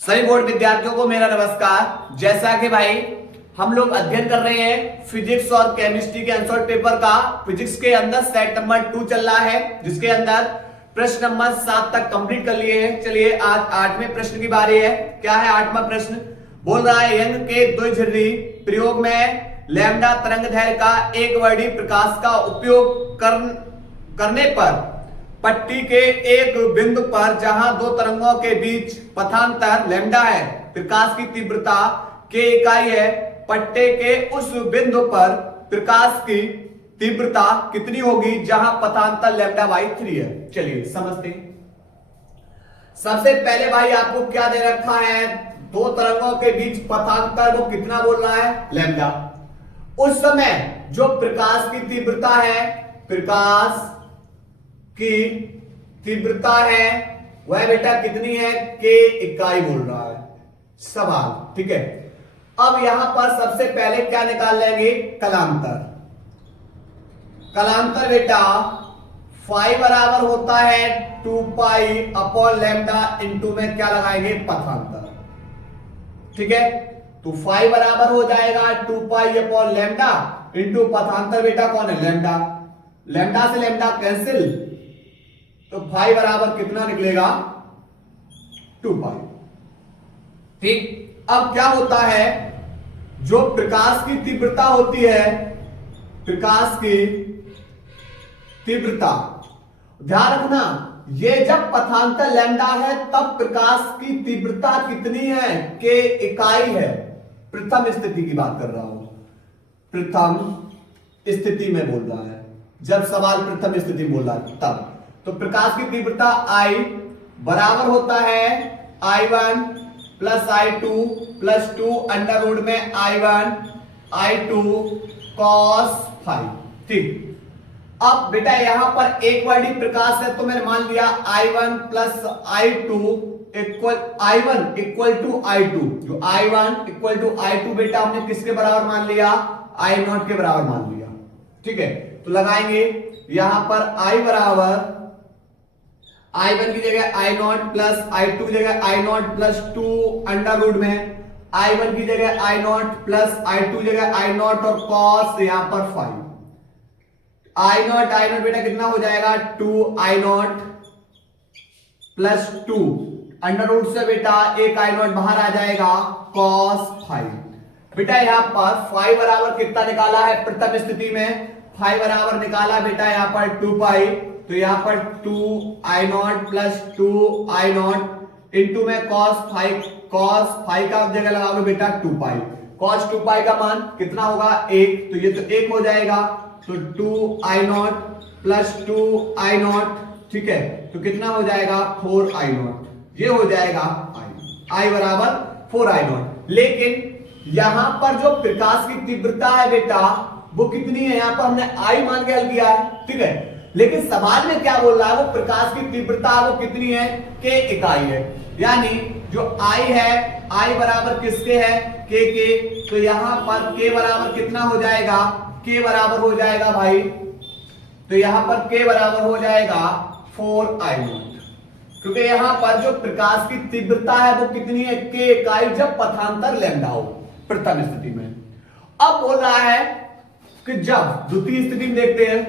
सभी बोर्ड विद्यार्थियों को मेरा नमस्कार। जैसा कि भाई हम लोग अध्ययन कर रहे हैं फिजिक्स और केमिस्ट्री के आंसर पेपर का। फिजिक्स के अंदर सेट नंबर 2 चल रहा है, जिसके अंदर प्रश्न नंबर 7 तक कंप्लीट कर लिए हैं। चलिए आज 8वें प्रश्न की बारी है। क्या है 8वां प्रश्न? बोल रहा है यंग के द्विध्रुवी प्रयोग में लैम्डा तरंग दैर्घ्य का एक वर्णी प्रकाश का उपयोग करने पर पट्टी के एक बिंदु पर जहां दो तरंगों के बीच पथांतर लैम्डा है, प्रकाश की तीव्रता के इकाई है, पट्टे के उस बिंदु पर प्रकाश की तीव्रता कितनी होगी जहां पथांतर लैम्डा बाई 3 है। चलिए समझते हैं। सबसे पहले भाई आपको क्या दे रखा है? दो तरंगों के बीच पथांतर वो कितना बोल रहा है? लैम्डा। उस समय जो प्रकाश की तीव्रता है, प्रकाश की तीव्रता है वह बेटा कितनी है? के इकाई बोल रहा है सवाल। ठीक है, अब यहां पर सबसे पहले क्या निकाल लेंगे? कलांतर। कलांतर बेटा फाई बराबर होता है 2 पाई अपॉन लैम्डा इंटू में क्या लगाएंगे? पथांतर। ठीक है, तो फाई बराबर हो जाएगा 2 पाई अपॉन लैम्डा इंटू पथांतर बेटा कौन है? लैम्डा। लैम्डा से लैम्डा कैंसिल, तो फाई बराबर कितना निकलेगा? 2 पाई। ठीक, अब क्या होता है? जो प्रकाश की तीव्रता होती है, प्रकाश की तीव्रता, ध्यान रखना ये जब पथांतर लैम्डा है तब प्रकाश की तीव्रता कितनी है? के इकाई है। प्रथम स्थिति की बात कर रहा हूं, प्रथम स्थिति में बोल रहा है, जब सवाल प्रथम स्थिति बोल रहा है तब। तो प्रकाश की तीव्रता I बराबर होता है I1 plus I2 plus 2 under root में I1 I2 cos फाई। ठीक, अब बेटा यहां पर एक वर्णी प्रकाश है तो मैंने मान लिया I1 plus I2 I1 equal to I2। जो I1 इक्वल टू I2 बेटा हमने किसके बराबर मान लिया? I0 के बराबर मान लिया। ठीक है, तो लगाएंगे यहां पर I बराबर I1 की जगह I0 प्लस I2 की जगह I0 प्लस 2 अंडर रूट में I1 की जगह I0 प्लस I2 की जगह I0 और cos यहां पर 5। I0 बेटा कितना हो जाएगा? 2 I0 प्लस 2 अंडर रूट से बेटा एक I0 बाहर आ जाएगा cos 5। बेटा यहां पर 5 बराबर कितना निकाला है? प्रथम स्थिति में 5 बराबर निकाला बेटा यहां पर 2 पाई, तो यहां पर 2 I0 प्लस 2 I0 इंटू में cos 5 का जगह लगाओगे बेटा 2 पाई। cos 2 पाई का मान कितना होगा? 1, तो ये तो 1 हो जाएगा, तो 2 I0 प्लस 2 I0। ठीक है, तो कितना हो जाएगा? 4 I0। ये हो जाएगा I बराबर 4 I0। लेकिन यहां पर जो प्रकाश की तीव्रता है बेटा वो कितनी है? यहां पर हमने I मान के हल किया है। ठीक है, लेकिन सवाल में क्या बोल रहा है? वो प्रकाश की तीव्रता वो कितनी है? के इकाई है। यानी जो I है, I बराबर किसके है? के। तो यहां पर के बराबर कितना हो जाएगा? के बराबर हो जाएगा भाई, तो यहां पर के बराबर हो जाएगा 4 I0, क्योंकि यहां पर जो प्रकाश की तीव्रता है वो कितनी है? के इकाई, जब पथांतर लैम्डा हो प्रथम स्थिति में। अब बोल रहा है कि जब द्वितीय स्थिति में देखते हैं,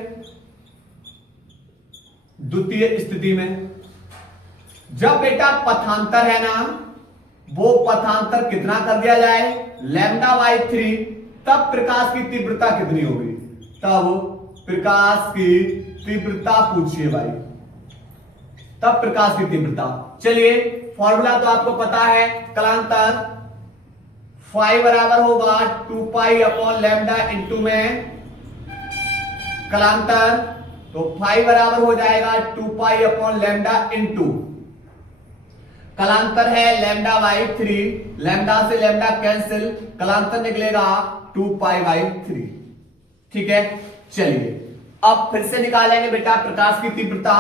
द्वितीय स्थिति में जब बेटा पथांतर है ना, वो पथांतर कितना कर दिया जाए? लैम्डा बाई 3, तब प्रकाश की तीव्रता कितनी होगी? तब प्रकाश की तीव्रता पूछिए भाई, तब प्रकाश की तीव्रता। चलिए फॉर्मूला तो आपको पता है, कलांतर फाई बराबर होगा 2 पाई अपॉन लैम्डा इंटू में कलांतर, तो फाई बराबर हो जाएगा 2 पाई अपॉन लैम्डा इंटू कलांतर है लैम्डा बाई 3, लैम्डा से लैम्डा कैंसिल, कलांतर निकलेगा 2 पाई बाई 3। ठीक है, चलिए अब फिर से निकालेंगे बेटा प्रकाश की तीव्रता।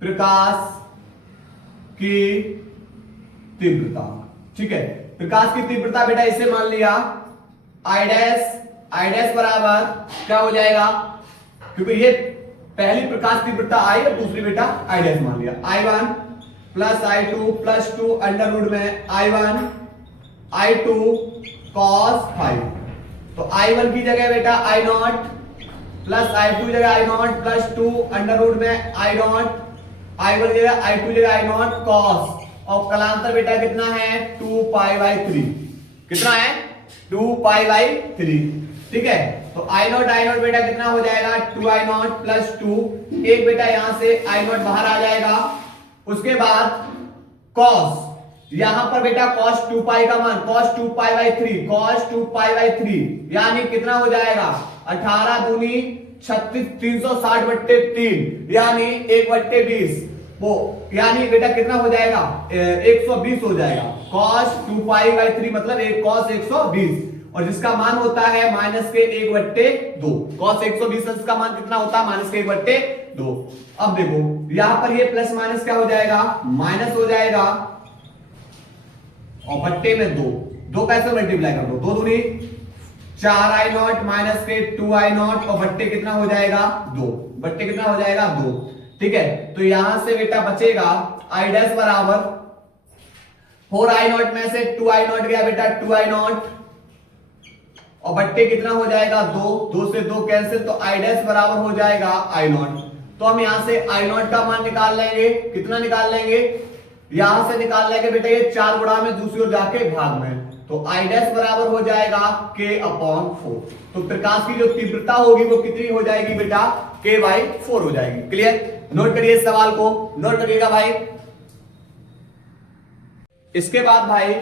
प्रकाश की तीव्रता, ठीक है, प्रकाश की तीव्रता बेटा इसे मान लिया I डैश बराबर क्या हो जाएगा? क्योंकि ये पहली प्रकाश तीव्रता I और दूसरी बेटा I डैश मान लिया I1 plus I2 plus 2 under root में I1 I2 cos 5। तो I1 की जगह बेटा I0 प्लस I2 की जगह I0 प्लस 2 अंडर रूट में I0 I1 की जगह I2 की जगह I0 cos, और कलांतर बेटा कितना है 2 पाई बाई 3। कितना है 2 पाई बाई 3। ठीक है, तो I0 बेटा कितना हो जाएगा 2I0 प्लस 2, एक बेटा यहां से I0 बाहर आ जाएगा। उसके बाद cos, यहां पर बेटा cos 2 पाई का मान cos 2 pi by 3, cos 2 pi by 3 यानी कितना हो जाएगा 18 दूनी 36, 360 बट्टे 3 यानी 1 बट्टे 20, वो यानी बेटा कितना हो जाएगा 120 हो जाएगा। cos 2 पाई बाई 3 मतलब एक cos 120, और जिसका मान होता है माइनस के 1 बट्टे 2। cos 120 का मान कितना होता है माइनस के 1 बट्टे 2। अब देखो यहां पर ये प्लस माइनस क्या हो जाएगा माइनस हो जाएगा, और बट्टे में 2 कैसे मल्टीप्लाई कर दो 2 दूनी 4I0 माइनस के 2I0, और बट्टे कितना हो जाएगा 2, बट्टे कितना हो जाएगा 2। ठीक है, तो यहां से बेटा बचेगा I डैश बराबर 4I0 में से 2I0 गया बेटा 2I0, और बट्टे कितना हो जाएगा 2 से 2 कैंसिल, तो I डैश बराबर हो जाएगा I0। तो हम यहां से I0 का मान निकाल लेंगे, कितना निकाल लेंगे यहां से निकाल लेंगे बेटा ये 4 गुणा में दूसरी ओर जाके भाग में, तो I डैश बराबर हो जाएगा K/4। तो प्रकाश की जो तीव्रता होगी वो कितनी हो जाएगी बेटा K/4 हो जाएगी। क्लियर, नोट करिए इस सवाल को, नोट करिएगा भाई। इसके बाद भाई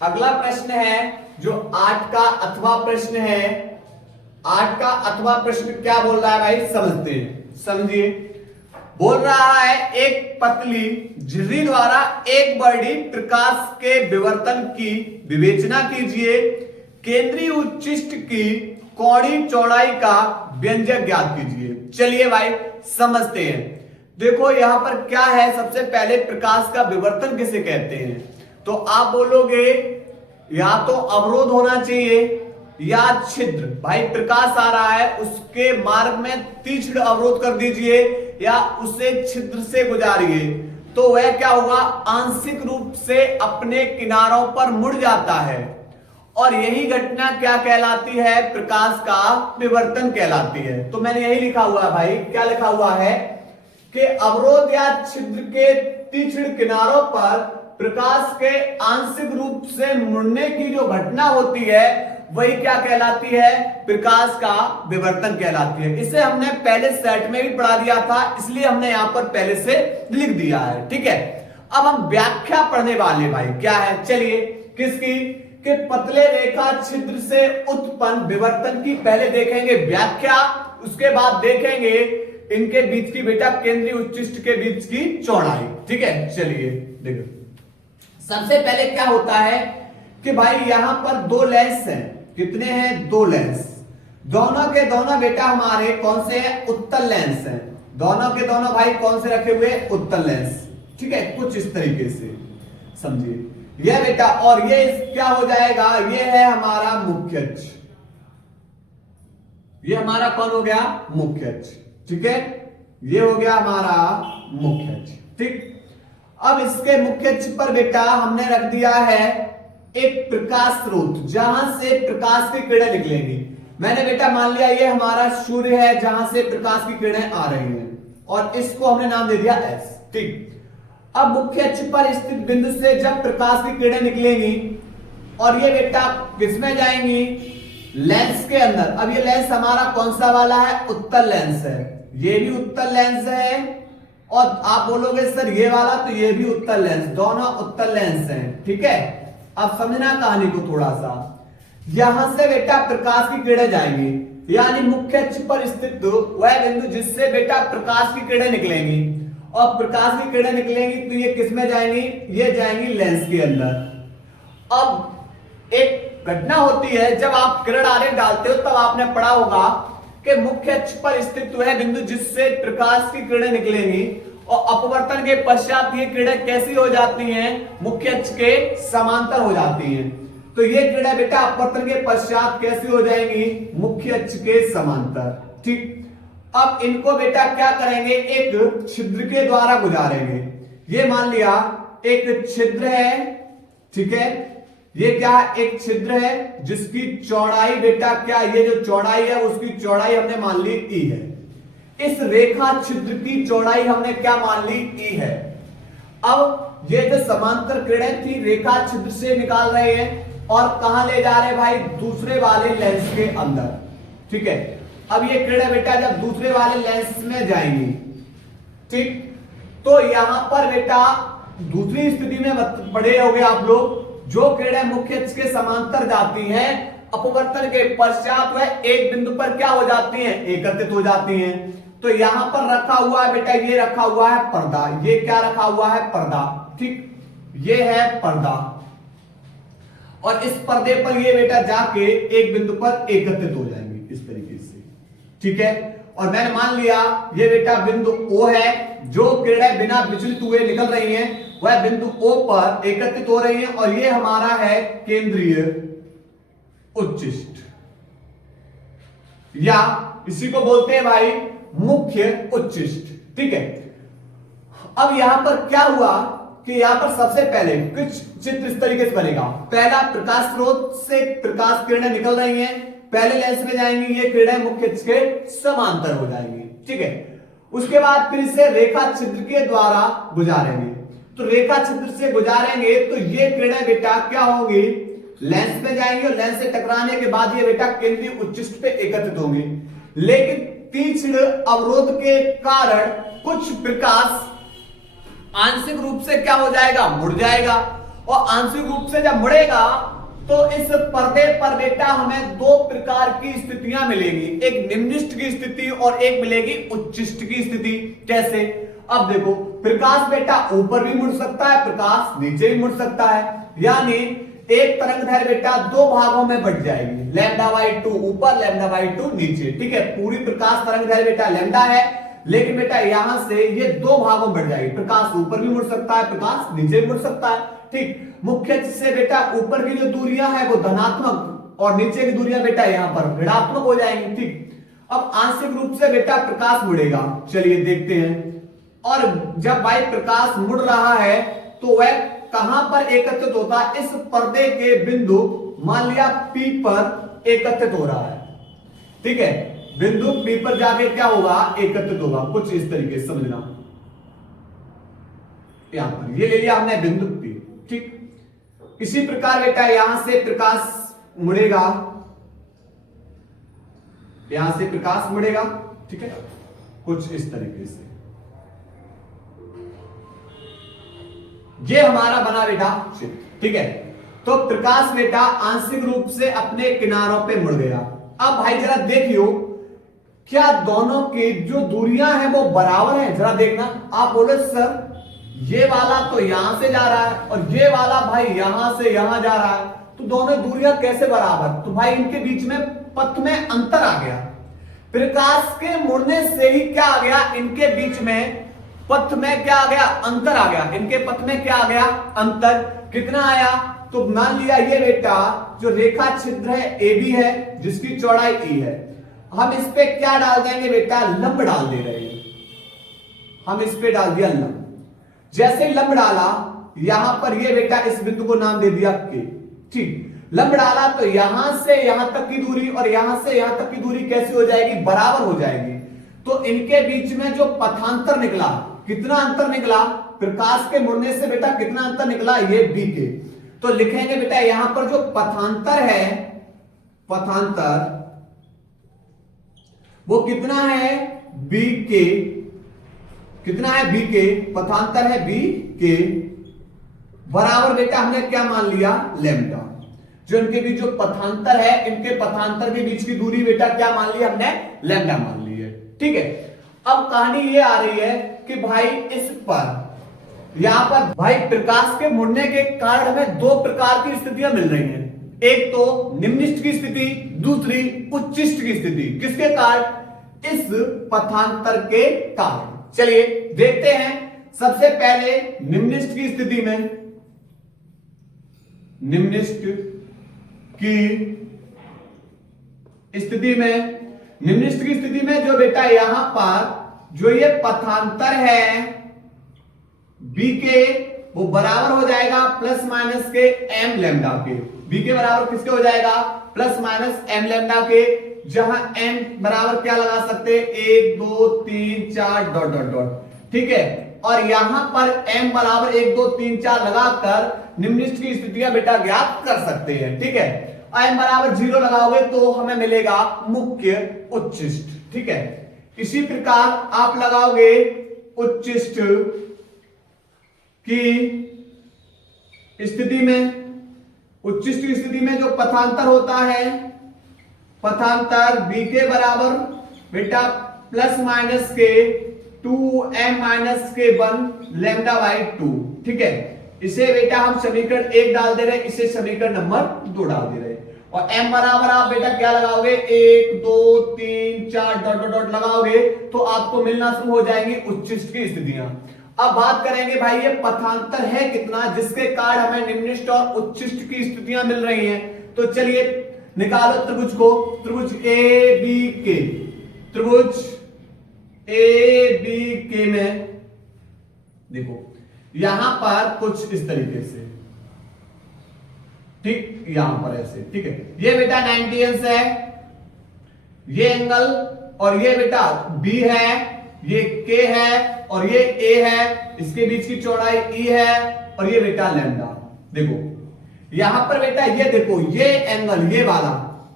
अगला प्रश्न है जो 8 का अथवा प्रश्न है। 8 का अथवा प्रश्न क्या बोल रहा है भाई समझते हैं, समझिए। बोल रहा है एक पतली झिर्री द्वारा एक बड़ी प्रकाश के विवर्तन की विवेचना कीजिए, केंद्रीय उच्चिष्ट की कौड़ी चौड़ाई का व्यंजक ज्ञात कीजिए। चलिए भाई समझते हैं। देखो यहां पर क्या है, सबसे पहले प्रकाश का विवर्तन किसे कहते हैं, तो आप बोलोगे या तो अवरोध होना चाहिए या छिद्र। भाई प्रकाश आ रहा है उसके मार्ग में तीक्ष्ण अवरोध कर दीजिए या उसे छिद्र से गुजारिए, तो वह क्या होगा आंशिक रूप से अपने किनारों पर मुड़ जाता है, और यही घटना क्या कहलाती है प्रकाश का विवर्तन कहलाती है। तो मैंने यही लिखा हुआ है भाई, क्या लिखा हुआ है कि अवरोध या छिद्र के तीक्ष्ण किनारों पर प्रकाश के आंशिक रूप से मुड़ने की जो घटना होती है वही क्या कहलाती है प्रकाश का विवर्तन कहलाती है। इसे हमने पहले सेट में भी पढ़ा दिया था, इसलिए हमने यहां पर पहले से लिख दिया है। ठीक है, अब हम व्याख्या पढ़ने वाले भाई क्या है, चलिए किसकी कि पतले रेखा छिद्र से उत्पन्न विवर्तन की पहले देखेंगे व्याख्या, उसके बाद देखेंगे इनके बीच की बेटा केंद्रीय उच्चिष्ट के बीच की चौड़ाई। ठीक है, चलिए देखो सबसे पहले क्या होता है कि भाई यहां पर 2 लेंस हैं। कितने हैं 2 लेंस, दोनों के दोनों बेटा हमारे कौन से हैं उत्तल लेंस हैं, दोनों के दोनों भाई कौन से रखे हुए उत्तल लेंस। ठीक है, कुछ इस तरीके से समझिए यह बेटा, और ये क्या हो जाएगा ये है हमारा मुख्य अक्ष, ये हमारा कौन हो गया मुख्य अक्ष। ठीक है, ये हो गया हमारा मुख्य अक्ष। ठीक, अब इसके मुख्य अक्ष पर बेटा हमने रख दिया है एक प्रकाश स्रोत जहां से प्रकाश की किरणें निकलेंगी। मैंने बेटा मान लिया ये हमारा सूर्य है जहां से प्रकाश की किरणें आ रही हैं, और इसको हमने नाम दे दिया S। ठीक, अब मुख्य अक्ष पर स्थित बिंदु से जब प्रकाश की किरणें निकलेंगी और ये बेटा किसमें जाएंगी लेंस के अंदर। अब ये लेंस हमारा कौन सा वाला है उत्तल लेंस है, ये भी उत्तल लेंस है, और आप बोलोगे सर ये वाला, तो ये भी उत्तल लेंस, दोनों उत्तल लेंस हैं। ठीक है, अब समझना कहानी को थोड़ा सा। यहां से बेटा प्रकाश की किरणें जाएंगी, यानी मुख्य अक्ष पर स्थित वह बिंदु जिससे बेटा प्रकाश की किरणें निकलेंगी, और प्रकाश की किरणें निकलेंगी तो ये किस में जाएंगी, ये जाएंगी लेंस के अंदर। अब एक घटना होती है जब आप किरण आरेख डालते हो तब आपने पढ़ा होगा कि मुख्य अक्ष पर स्थित वह बिंदु जिससे प्रकाश की किरणें निकलेंगी, और अपवर्तन के पश्चात ये किरणें कैसी हो जाती हैं मुख्य अक्ष के समांतर हो जाती हैं। तो ये किरणें बेटा अपवर्तन के पश्चात कैसी हो जाएंगी मुख्य अक्ष के समांतर। ठीक, अब इनको बेटा क्या करेंगे एक छिद्र के द्वारा गुजारेंगे, ये मान लिया एक छिद्र है, ठीक है, ये क्या एक छिद्र है जिसकी चौड़ाई बेटा क्या, ये जो चौड़ाई है उसकी चौड़ाई हमने मान ली ई है। इस रेखा छिद्र की चौड़ाई हमने क्या मान ली ई है। अब ये जो समांतर किरणें थी रेखा छिद्र से निकाल रहे हैं और कहां ले जा रहे हैं भाई, दूसरे वाले लेंस के अंदर, ठीक है। अब ये किरणें बेटा जब दूसरे वाले लेंस में जाएंगी, ठीक, तो यहां पर बेटा दूसरी स्थिति में पढ़े होगे आप लोग, जो किरणें मुख्य अक्ष के समांतर जाती हैं अपवर्तन के पश्चात वह एक बिंदु पर क्या हो जाती हैं, एकत्रित हो जाती हैं। तो यहां पर रखा हुआ है बेटा, ये रखा हुआ है पर्दा, ये क्या रखा हुआ है, पर्दा, ठीक, ये है पर्दा, और इस पर्दे पर ये बेटा जाके एक बिंदु पर एकत्रित हो जाएंगे इस तरीके से, ठीक है। और मैंने मान लिया ये बेटा बिंदु O है, जो किरणें बिना विचलित हुए निकल रही हैं वह बिंदु O पर एकत्रित हो रही हैं, और ये हमारा है केंद्रीय उच्चिष्ट, या इसी को बोलते हैं भाई मुख्य उच्चिष्ट, ठीक है। अब यहां पर क्या हुआ कि यहां पर सबसे पहले कुछ चित्र इस तरीके से बनेगा। पहला, प्रकाश स्रोत से प्रकाश किरणें निकल रही हैं, पहले लेंस में जाएंगी, ये किरणें मुख्य अक्ष के समांतर हो जाएंगी, ठीक है। उसके बाद फिर इसे रेखा छिद्र के द्वारा गुजारेंगे, तो रेखा छिद्र से गुजारेंगे तो ये किरणें बेटा क्या होंगी, लेंस में जाएंगे और लेंस से टकराने के बाद ये बेटा केंद्रीय उच्चिष्ट पे एकत्रित होंगे। लेकिन तीक्ष्ण अवरोध के कारण कुछ प्रकाश आंशिक रूप से क्या हो जाएगा, मुड़ जाएगा, और आंशिक रूप से जब मुड़ेगा तो इस पर्दे पर बेटा हमें दो प्रकार की स्थितियां मिलेगी, एक निम्निष्ठ की स्थिति और एक मिलेगी उच्चिष्ट की स्थिति। कैसे, अब देखो, प्रकाश बेटा ऊपर भी मुड़ सकता है, प्रकाश नीचे भी मुड़ सकता है, यानी एक तरंगदैर्घ्य बेटा दो भागों में बढ़ जाएगी, λ/2 ऊपर, λ/2 नीचे, ठीक है। पूरी प्रकाश तरंगदैर्घ्य बेटा लैम्डा है, लेकिन बेटा यहां से ये दो भागों में बढ़ जाएगी, प्रकाश ऊपर भी मुड़ सकता है, प्रकाश नीचे भी मुड़ सकता है, ठीक। मुख्य अक्ष से बेटा ऊपर की जो दूरियां है वो धनात्मक और नीचे की दूरियां बेटा यहां पर ऋणात्मक हो जाएंगी, ठीक। अब आंशिक रूप से बेटा प्रकाश मुड़ेगा, चलिए देखते हैं। और जब भाई प्रकाश मुड़ रहा है तो वह कहां पर एकत्रित होता है, इस पर्दे के बिंदु मान लिया P पर एकत्रित हो रहा है, ठीक है। बिंदु P पर जाके क्या होगा, एकत्रित होगा, कुछ इस तरीके से समझना। यहां पर ये ले लिया हमने बिंदु P, ठीक। इसी प्रकार बेटा यहां से प्रकाश मुड़ेगा, यहां से प्रकाश मुड़ेगा, ठीक है, कुछ इस तरीके से। ये हमारा बना बेटा चित्र, ठीक है। तो प्रकाश बेटा आंशिक रूप से अपने किनारों पे मुड़ गया। अब भाई जरा देखियो, क्या दोनों की जो दूरियां हैं वो बराबर हैं, जरा देखना। आप बोले सर ये वाला तो यहां से जा रहा है और ये वाला भाई यहां से यहां जा रहा है, तो दोनों दूरियां कैसे बराबर, तो भाई इनके बीच में पथ में अंतर आ गया। प्रकाश के मुड़ने से ही क्या आ गया, इनके बीच में पथ में क्या आ गया, अंतर आ गया, इनके पथ में क्या आ गया, अंतर। कितना आया, तो मान लिया ये बेटा जो रेखा छिद्र है AB है, जिसकी चौड़ाई E है, हम इस पे क्या डाल देंगे बेटा, लंब डाल दे रहे हैं, हम इस पे डाल दिया लंब। जैसे लंब डाला यहां पर ये बेटा इस बिंदु को नाम दे दिया K, ठीक। लंब डाला तो यहां से यहां तक की दूरी और यहां से यहां तक की दूरी कैसी हो जाएगी, बराबर हो जाएगी। तो इनके बीच में जो पथांतर निकला, कितना अंतर निकला, प्रकाश के मुड़ने से बेटा कितना अंतर निकला, ये BK। तो लिखेंगे बेटा यहां पर जो पथांतर है, पथांतर वो कितना है, BK, कितना है BK, पथांतर है BK बराबर बेटा हमने क्या मान लिया, लैम्डा। जो इनके बीच जो पथांतर है, इनके पथांतर के बीच की दूरी बेटा क्या मान ली हमने, लैम्डा मान ली है, ठीक है। अब कहानी ये आ रही है कि भाई इस पर यहां पर भाई प्रकाश के मुड़ने के कारण हमें दो प्रकार की स्थितियां मिल रही हैं, एक तो निम्निष्ठ की स्थिति, दूसरी उच्चिष्ठ की स्थिति। किसके कारण, इस पथांतर के कारण। चलिए देखते हैं, सबसे पहले निम्निष्ठ की स्थिति में, निम्निष्ठ की स्थिति में, निम्निष्ठ की स्थिति में जो बेटा यहां पर जो ये पथांतर है, बी के वो बराबर हो जाएगा प्लस माइनस के एम लेमडा के। बी के बराबर किसके हो जाएगा? प्लस माइनस एम लेमडा के, जहां एम बराबर क्या लगा सकते हैं? 1 2 3 4 डॉट डॉट डॉट, ठीक है। और यहां पर m बराबर 1 2 3 4 लगाकर निम्नलिखित की स्थितियां बेटा ज्ञात कर सकते हैं, ठीक है। m बराबर 0 लगाओगे तो हमें मिलेगा मुख्य उच्चिष्ट, ठीक है। इसी प्रकार आप लगाओगे उच्चिष्ट की स्थिति में, उच्चिष्ट की स्थिति में जो पथांतर होता है, पथांतर b के बराबर बेटा प्लस माइनस के 2m माइनस के 1 लैम्डा बाई 2, ठीक है। इसे बेटा हम समीकरण 1 डाल दे रहे, इसे समीकरण नंबर 2 डाल दे रहे। और m बराबर आप बेटा क्या लगाओगे? 1 2 3 4 डॉट डॉट डॉट लगाओगे तो आपको मिलना शुरू हो जाएंगी उच्चिष्ट की स्थितियां। अब बात करेंगे भाई ये पथांतर है कितना जिसके कारण हमें निम्नलिखित और उच्चिष्ट की स्थितियां मिल रही हैं। तो चलिए निकालो त्रिभुज को, त्रिभुज ए बी के, त्रिभुज ए बी के में देखो यहां पर कुछ इस तरीके से, ठीक, यहां पर ऐसे, ठीक है। ये बेटा 90 अंश है, ये एंगल, और ये बेटा बी है, ये के है और ये ए है, इसके बीच की चौड़ाई ई है और ये बेटा लैम्डा। देखो यहां पर बेटा ये देखो ये एंगल, ये वाला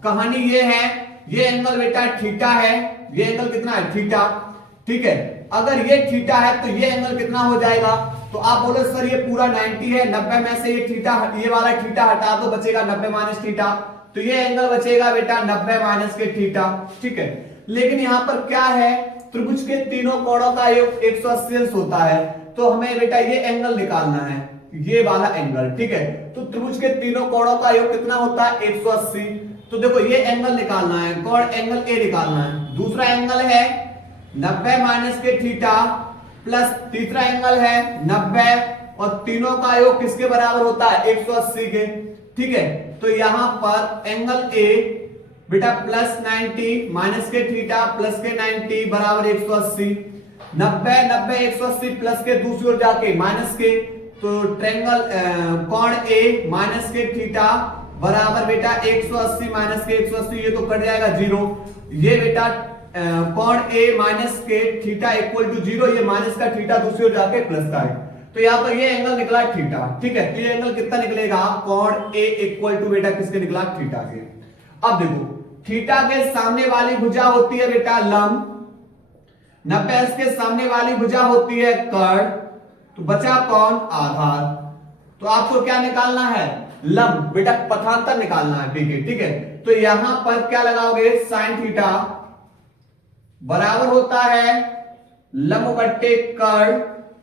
कहानी ये है, ये एंगल बेटा थीटा है, ये एंगल कितना है? थीटा, ठीक है। अगर ये थीटा है तो ये एंगल कितना हो जाएगा? तो आप बोलो सर ये पूरा 90 है, 90 में से ये थीटा, ये वाला थीटा हटा दो, बचेगा 90 माइनस थीटा, तो ये एंगल बचेगा बेटा 90 माइनस के थीटा, ठीक है। लेकिन यहां पर क्या है? त्रिभुज के तीनों कोणों का योग 180 अंश होता है, तो हमें बेटा ये एंगल निकालना है, ये वाला एंगल, ठीक है। तो त्रिभुज के तीनों कोणों का योग कितना होता है? 180। तो देखो ये एंगल निकालना है, कोण एंगल ए निकालना है। दूसरा एंगल है 90 माइनस के थीटा प्लस तीसरा एंगल है 90, और तीनों का योग किसके बराबर होता है? 180 के, ठीक है। तो यहां पर एंगल ए बेटा प्लस 90 माइनस के थीटा प्लस के 90 बराबर 180, 90 90 180 प्लस के दूसरी ओर जाके माइनस के, तो ट्रायंगल कोण ए माइनस के थीटा बराबर बेटा 180 माइनस के 180, ये तो कट जाएगा 0। ये बेटा कोण ए माइनस के थीटा इक्वल टू 0, ये माइनस का थीटा दूसरी ओर जाके प्लस का है, तो यहां पर ये एंगल निकला थीटा, ठीक है। तो ये एंगल कितना निकलेगा? कोण ए इक्वल टू बेटा किसके निकला? थीटा के। अब देखो थीटा के सामने वाली भुजा होती है बेटा लंब, 90 अंश के सामने वाली भुजा होती है कर्ण, तो बचा कौन? आधार। तो आपको क्या निकालना है? लंब, बेटा पथांतर निकालना है, ठीक है, ठीक है। तो यहां पर क्या लगाओगे? साइन थीटा बराबर होता है लंब बट्टे कर्ण,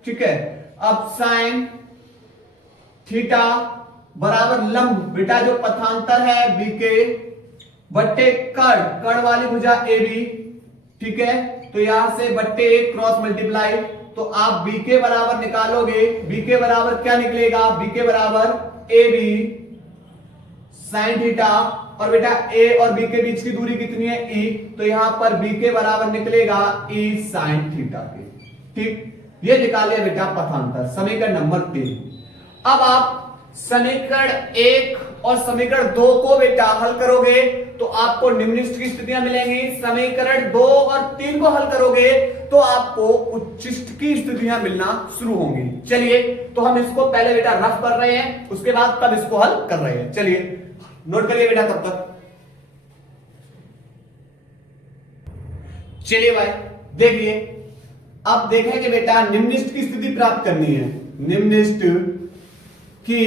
ठीक है। अब साइन थीटा बराबर लंब, बेटा जो पथांतर है बी के बट्टे कर्ण, कर्ण वाली भुजा ए बी, ठीक है। तो यहां से बट्टे क्रॉस मल्टीप्लाई, तो आप बी के बराबर निकालोगे, बी के बराबर क्या निकलेगा? बी के बराबर ए बी साइन थीटा, और बेटा ए और बी के बीच की दूरी कितनी है? ई, तो यहां पर बी के बराबर निकलेगा ई साइन थीटा के, ठीक। ये निकाल लिया बेटा पथांतर, समीकरण नंबर 3। अब आप समीकरण 1 और समीकरण 2 को बेटा हल करोगे तो आपको निम्नलिखित की स्थितियां मिलेंगी। समीकरण 2 और 3 को हल करोगे तो आपको उच्चिष्ट की स्थितियां मिलना शुरू होंगी। चलिए तो हम इसको पहले बेटा रफ कर रहे हैं, उसके बाद तब इसको हल कर रहे हैं। चलिए नोट करिए बेटा तब तक। चलिए भाई देखिए, अब देखेंगे बेटा निम्नलिखित की स्थिति प्राप्त करनी है। निम्नलिखित की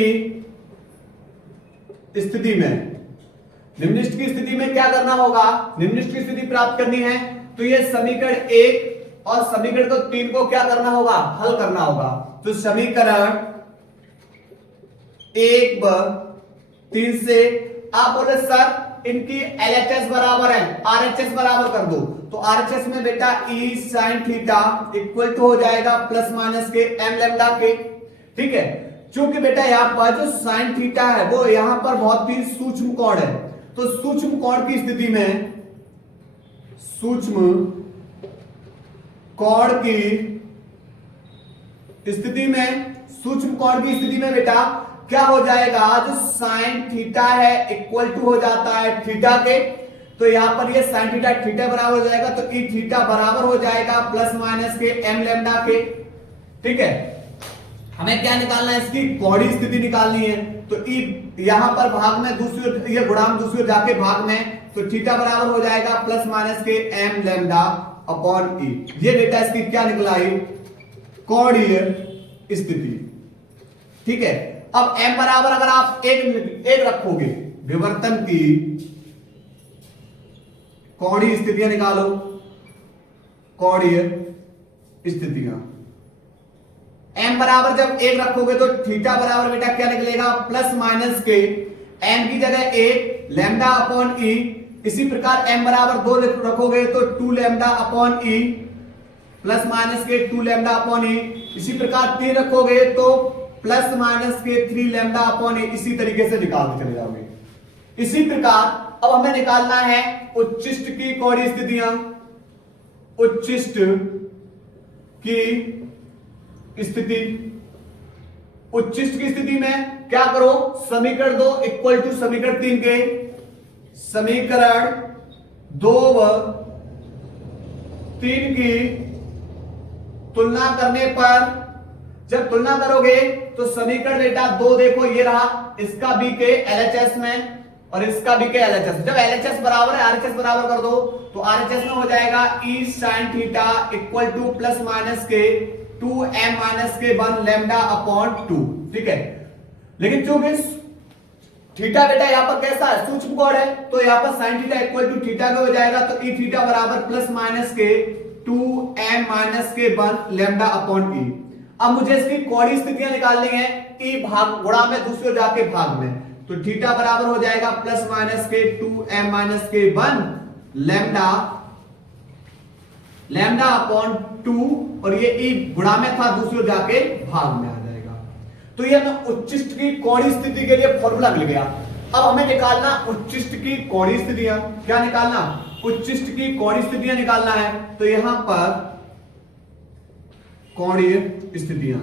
स्थिति में, निम्नलिखित की स्थिति में क्या करना होगा? निम्नलिखित की स्थिति प्राप्त करनी है तो ये समीकरण 1 और समीकरण 3 को क्या करना होगा? हल करना होगा। तो समीकरण 1 व 3 से आप बोले सर इनकी LHS बराबर है, RHS बराबर कर दो, तो RHS में बेटा E sin theta equal to हो जाएगा प्लस माइनस के m लैम्डा के, ठीक है। चूंकि बेटा यहाँ पर जो साइन थीटा है वो यहां पर बहुत ही सूक्ष्म कोण है, तो सूक्ष्म कोण की स्थिति में, सूक्ष्म कोण की स्थिति में, सूक्ष्म कोण की स्थिति में बेटा क्या हो जाएगा, जो साइन थीटा है इक्वल टू हो जाता है थीटा के, तो यहां पर ये साइन थीटा थीटा बराबर हो जाएगा, तो ई थीटा बराबर हो जाएगा प्लस माइनस के एम लैम्डा के। ठीक है, हमें क्या निकालना है, इसकी कोणीय स्थिति निकालनी है, तो ई यहां पर भाग में दूसरी ओर, ये गुणांक दूसरी ओर जाके भाग में, तो थीटा बराबर हो जाएगा प्लस माइनस के एम लैम्डा अपॉन ई। ये बेटा इसकी क्या निकलाई, कोणीय स्थिति। ठीक है, अब m बराबर अगर आप एक रखोगे, विवर्तन की कोणीय स्थितियां निकालो, कोणीय स्थितियां m बराबर जब एक रखोगे तो थीटा बराबर बेटा क्या निकलेगा, प्लस माइनस के m की जगह एक लैम्डा अपॉन ई। इसी प्रकार m बराबर दो रखोगे तो 2 lambda upon E plus minus के 2 लैम्डा अपॉन ई। इसी प्रकार 3 रखोगे तो प्लस माइनस के 3 लैम्डा अपॉन ए। इसी तरीके से निकालते चले जाओगे। इसी प्रकार अब हमें निकालना है उच्चिष्ट की कोणीय स्थितियां। उच्चिष्ट की स्थिति, उच्चिष्ट की स्थिति में क्या करो, समीकरण 2 इक्वल टू समीकरण 3 के, समीकरण 2 व 3 की तुलना करने पर, जब तुलना करोगे तो समीकरण बेटा 2 देखो ये रहा, इसका भी के एलएचएस में और इसका भी के एलएचएस। जब एलएचएस बराबर है आरएचएस बराबर कर दो तो आरएचएस में हो जाएगा e sine theta equal to plus minus के 2m माइनस के 1 लैम्डा अपॉन 2। ठीक है, लेकिन चूंकि थीटा बेटा यहां पर कैसा है, सूक्ष्म कोण है, तो यहां पर sine theta equal to theta का हो जाएगा, तो ई थीटा बराबर प्लस माइनस के 2m माइनस के 1 लैम्डा अपॉन ई। अब मुझे इसकी कोणीय स्थितियां निकालनी है, ई भाग गुणा में दूसरे जाके भाग में, तो थीटा बराबर हो जाएगा प्लस माइनस के 2m माइनस के 1 लैम्डा लैम्डा अपॉन 2, और ये ई गुणा में था दूसरे जाके भाग में आ जाएगा। तो ये हमें उच्चिष्ट की कोणीय स्थिति के लिए फॉर्मूला मिल गया। अब हमें निकालना उच्चिष्ट की कोणीय स्थितियां। क्या निकालना, उच्चिष्ट की कोणीय स्थितियां निकालना है। तो यहां पर कोणीय स्थितियां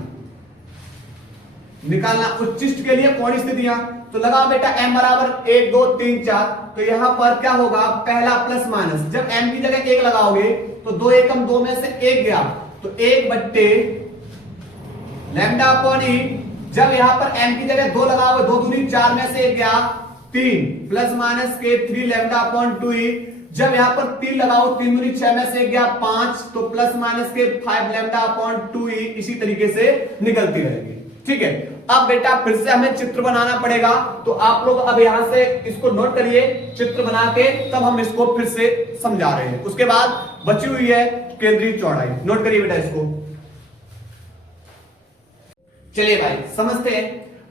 निकालना, उच्चिष्ट के लिए कोणीय स्थितियां, तो लगा बेटा m बराबर 1 2 3 4, तो यहां पर क्या होगा, पहला प्लस माइनस, जब m की जगह 1 लगाओगे तो 2 एकम 2 में से 1 गया, तो 1 बट्टे लैम्डा अपॉन ई। जब यहां पर m की जगह 2 लगाओगे, 2 दूनी 4 में से 1 गया 3 प्लस माइनस के 3 लैम्डा अपॉन 2 ई। जब यहां पर 3 लगाओ, 3 दूनी 6 में से 1 गया 5, तो प्लस माइनस के 5 लैम्डा अपॉन 2 ई। इसी तरीके से निकलती रहेगी। ठीक है, अब बेटा फिर से हमें चित्र बनाना पड़ेगा, तो आप लोग अब यहां से इसको नोट करिए, चित्र बना के तब हम इसको फिर से समझा रहे हैं। उसके बाद बची हुई है केंद्रीय चौड़ाई, नोट करिए बेटा इसको। चलिए भाई समझते हैं।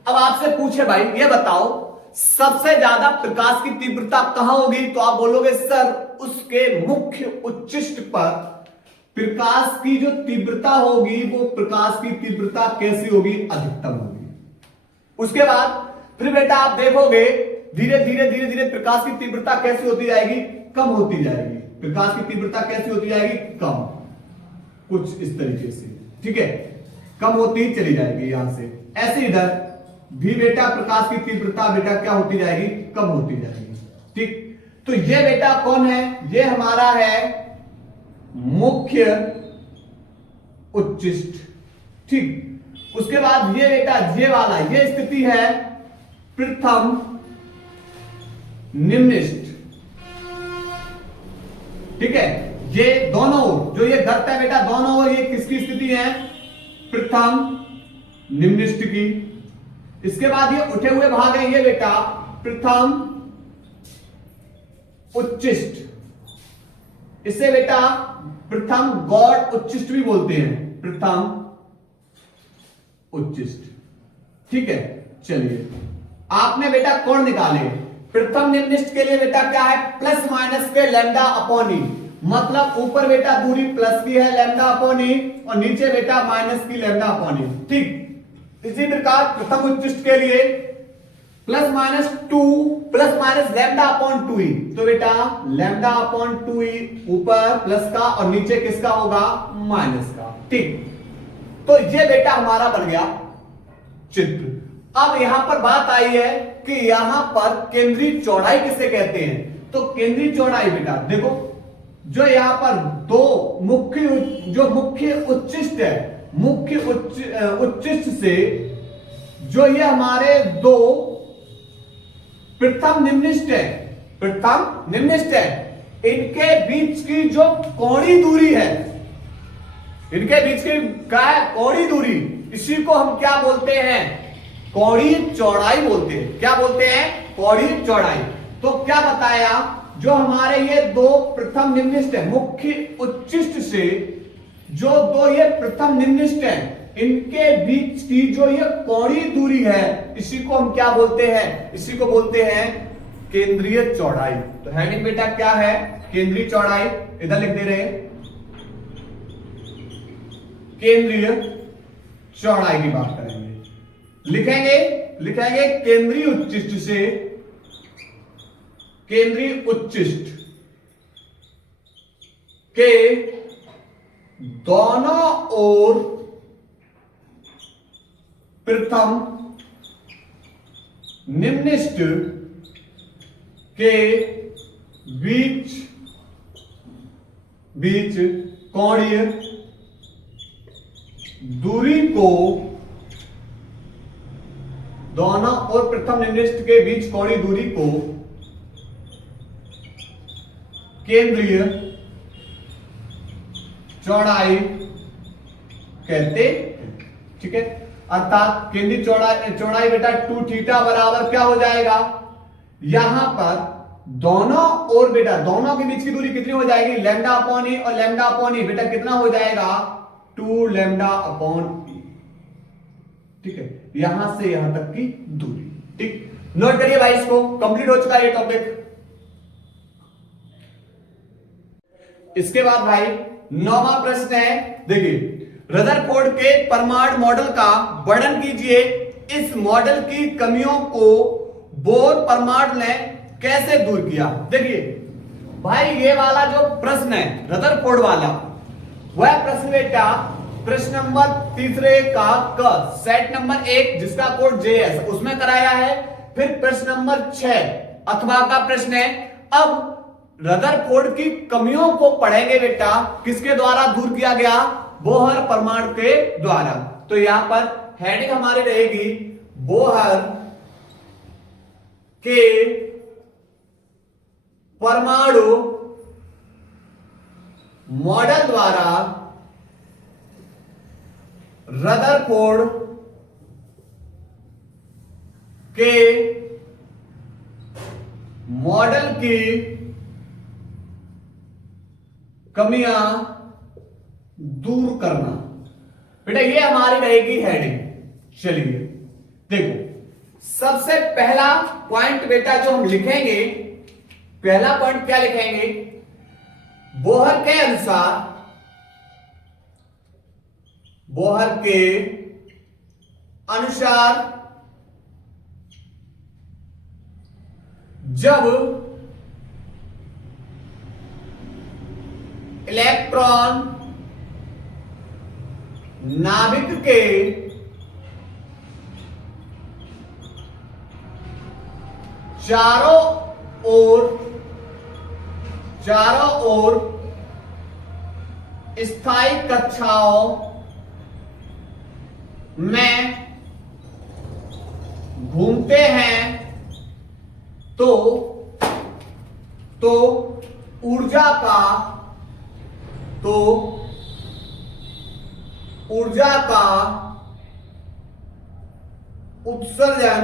अब आपसे पूछे भाई ये बताओ सबसे ज्यादा प्रकाश की तीव्रता कहां होगी, तो आप बोलोगे सर उसके मुख्य उच्चिष्ट पर प्रकाश की जो तीव्रता होगी वो प्रकाश की तीव्रता कैसी होगी, अधिकतम होगी। उसके बाद फिर बेटा आप देखोगे धीरे धीरे धीरे धीरे प्रकाश की तीव्रता कैसी होती जाएगी, कम होती जाएगी। प्रकाश की तीव्रता कैसी होती जाएगी, कम, कुछ इस तरीके से। ठीक है, कम होती चली जाएगी यहां से। ऐसे इधर भी बेटा प्रकाश की तीव्रता बेटा क्या होती जाएगी, कम होती जाएगी। ठीक, तो ये बेटा कौन है, ये हमारा है मुख्य उच्चिष्ट। ठीक, उसके बाद ये बेटा ये वाला, ये स्थिति है प्रथम निम्निष्ठ। ठीक है, ये दोनों जो ये गर्त है बेटा दोनों ओर ये किसकी स्थिति है, प्रथम निम्निष्ठ की। इसके बाद ये उठे हुए भाग है ये बेटा प्रथम उच्चिष्ट। इसे बेटा प्रथम गौड़ उच्चिष्ट भी बोलते हैं, प्रथम उच्चिष्ट। ठीक है, चलिए आपने बेटा कोण निकाले। प्रथम निम्निष्ठ के लिए बेटा क्या है, प्लस माइनस के लैम्डा अपॉन ई, मतलब ऊपर बेटा दूरी प्लस की है लैम्डा अपॉन ई और नीचे बेटा माइनस की लैम्डा अपॉन ई। ठीक, इसी प्रकार प्रथम उच्चिष्ट के लिए plus minus 2 plus minus lambda upon 2 ई, तो बेटा लैम्डा अपॉन 2 ई ऊपर प्लस का और नीचे किसका होगा, माइनस का। ठीक, तो ये बेटा हमारा बन गया चित्र। अब यहां पर बात आई है कि यहां पर केंद्रीय चौड़ाई किसे कहते हैं। तो केंद्रीय चौड़ाई बेटा देखो, जो यहां पर दो मुख्य उच्चिष्ट है, मुख्य उच्चिष्ट से जो ये हमारे दो प्रथम निम्निष्ठ है, इनके बीच की जो कोणीय दूरी है, इनके बीच की क्या है, कोणीय दूरी, इसी को हम क्या बोलते हैं, कोणीय चौड़ाई बोलते हैं। क्या बोलते हैं, कोणीय चौड़ाई। तो क्या बताया, जो हमारे ये दो प्रथम निम्निष्ठ है, मुख्य उच्चिष्ट से जो दो ये प्रथम निम्निष्ठ है, इनके बीच की जो ये कोणीय दूरी है, इसी को हम क्या बोलते हैं, इसी को बोलते हैं केंद्रीय चौड़ाई। तो हेडिंग बेटा क्या है, केंद्रीय चौड़ाई, इधर लिख दे रहे हैं केंद्रीय चौड़ाई की बात करेंगे। लिखेंगे केंद्रीय उच्चिष्ट से, केंद्रीय उच्चिष्ट के दोनों ओर प्रथम निम्निष्ठ के बीच कोणीय दूरी को, दोनों और प्रथम निम्निष्ठ के बीच कोणीय दूरी को केंद्रीय चौड़ाई कहते। ठीक है, अर्थात केंद्रीय चौड़ाई बेटा 2 थीटा बराबर क्या हो जाएगा, यहां पर दोनों और बेटा दोनों के बीच की दूरी कितनी हो जाएगी, लैम्डा अपॉन ए, और लैम्डा अपॉन ए बेटा कितना हो जाएगा, 2 लैम्डा अपॉन ए। ठीक है, यहां से यहां तक की दूरी। ठीक, नोट करिए भाई, इसको कंप्लीट हो चुका है ये टॉपिक। इसके बाद भाई 9वां प्रश्न है, देखिए, रदरफोर्ड के परमाणु मॉडल का वर्णन कीजिए। इस मॉडल की कमियों को बोर परमाणु ने कैसे दूर किया। देखिए भाई, ये वाला जो प्रश्न है रदरफोर्ड वाला, वह प्रश्न बेटा प्रश्न नंबर 3 का क सेट नंबर 1 जिसका कोड JS उसमें कराया है। फिर प्रश्न नंबर 6 अथवा का प्रश्न है। अब रदरफोर्ड की कमियों को पढ़ेंगे बेटा, किसके द्वारा दूर किया गया, बोहर परमाणु के द्वारा। तो यहां पर हेडिंग हमारी रहेगी बोहर के परमाणु मॉडल द्वारा रदरफोर्ड के मॉडल की कमियां दूर करना। बेटा ये हमारी रहेगी हेडिंग। चलिए देखो, सबसे पहला पॉइंट बेटा जो हम लिखेंगे, पहला पॉइंट क्या लिखेंगे, बोहर के अनुसार, बोहर के अनुसार जब इलेक्ट्रॉन नाभिक के चारों ओर स्थायी कक्षाओं में घूमते हैं तो ऊर्जा का उत्सर्जन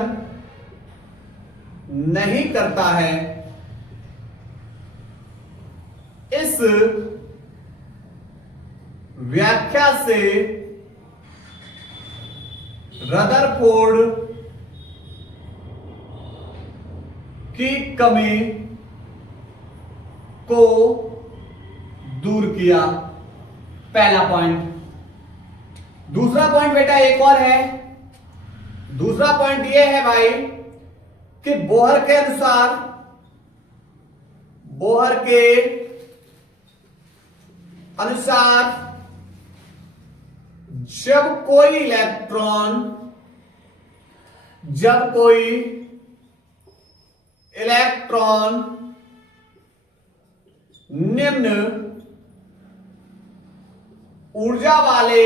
नहीं करता है। इस व्याख्या से रदरफोर्ड की कमी को दूर किया, पहला पॉइंट। दूसरा पॉइंट बेटा एक और है। दूसरा पॉइंट यह है भाई कि बोहर के अनुसार, बोहर के अनुसार जब कोई इलेक्ट्रॉन निम्न ऊर्जा वाले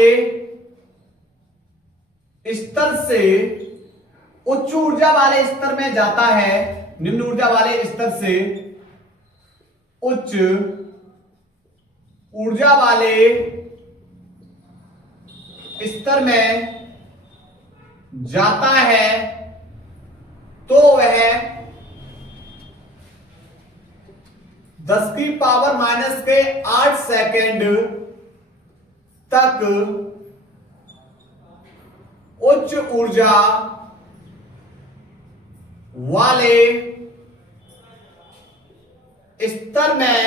स्तर से उच्च ऊर्जा वाले स्तर में जाता है, निम्न ऊर्जा वाले स्तर से उच्च ऊर्जा वाले स्तर में जाता है, तो वह 10⁻⁸ सेकंड तक उच्च ऊर्जा वाले स्तर में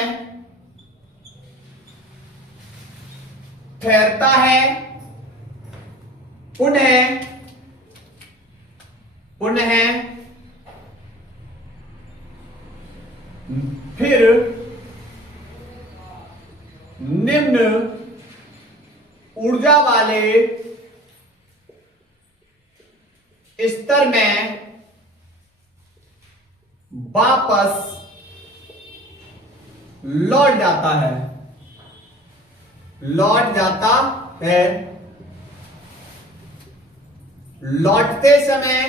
ठहरता है। पुनः फिर निम्न ऊर्जा वाले स्तर में वापस लौट जाता है। लौटते समय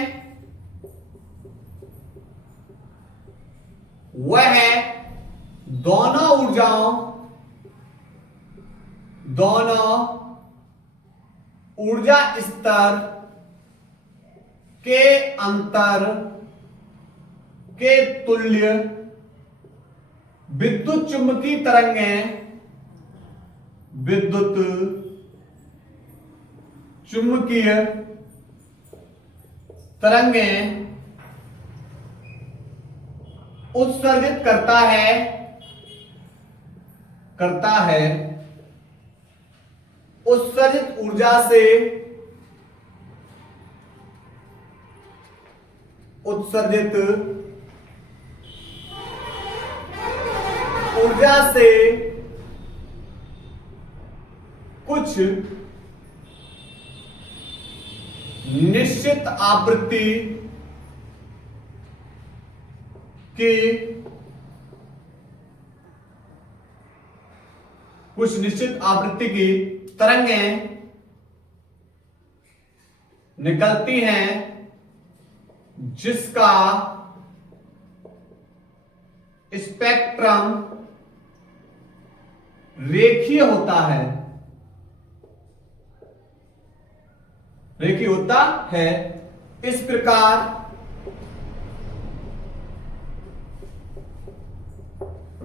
वह दोनों ऊर्जा स्तर के अंतर के तुल्य विद्युत चुंबकीय तरंगें उत्सर्जित करता है। उत्सर्जित ऊर्जा से कुछ निश्चित आवृत्ति की तरंगें निकलती हैं, जिसका स्पेक्ट्रम रेखीय होता है। इस प्रकार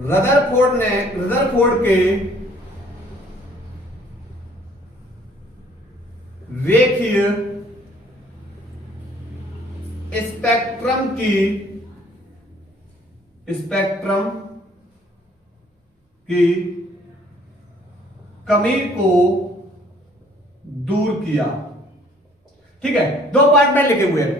रदरफोर्ड के रेखीय स्पेक्ट्रम की कमी को दूर किया। ठीक है, 2 पॉइंट में लिखे हुए हैं।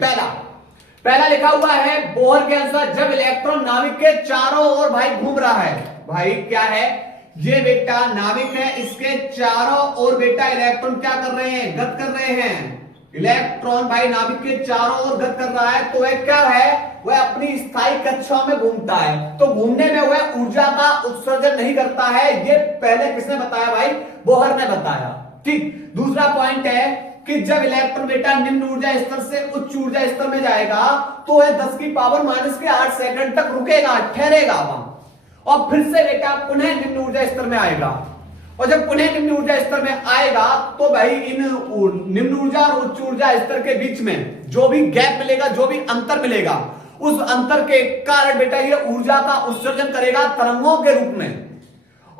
पहला लिखा हुआ है बोहर के अनुसार जब इलेक्ट्रॉन नाभिक के चारों ओर भाई घूम रहा है, भाई क्या है ये बेटा नाभिक है, इसके चारों ओर बेटा इलेक्ट्रॉन क्या कर रहे हैं, गत कर रहे हैं। इलेक्ट्रॉन भाई नाभिक के चारों ओर गत कर रहा है, तो वह क्या है, वह अपनी स्थायी कक्षाओं में घूमता है। तो घूमने में वह ऊर्जा का उत्सर्जन नहीं करता है। ये पहले किसने बताया भाई, बोहर ने बताया। ठीक, दूसरा पॉइंट है कि जब इलेक्ट्रॉन बेटा निम्न ऊर्जा स्तर से उच्च ऊर्जा स्तर में जाएगा तो वह 10⁻⁸ सेकंड तक रुकेगा, ठहरेगा वहां, और फिर से बेटा पुनः निम्न ऊर्जा स्तर में आएगा। और जब पुनः निम्न ऊर्जा स्तर में आएगा तो भाई इन निम्न ऊर्जा और उच्च ऊर्जा स्तर के बीच में जो भी गैप मिलेगा, जो भी अंतर मिलेगा, उस अंतर के कारण बेटा ये ऊर्जा का उत्सर्जन करेगा तरंगों के रूप में।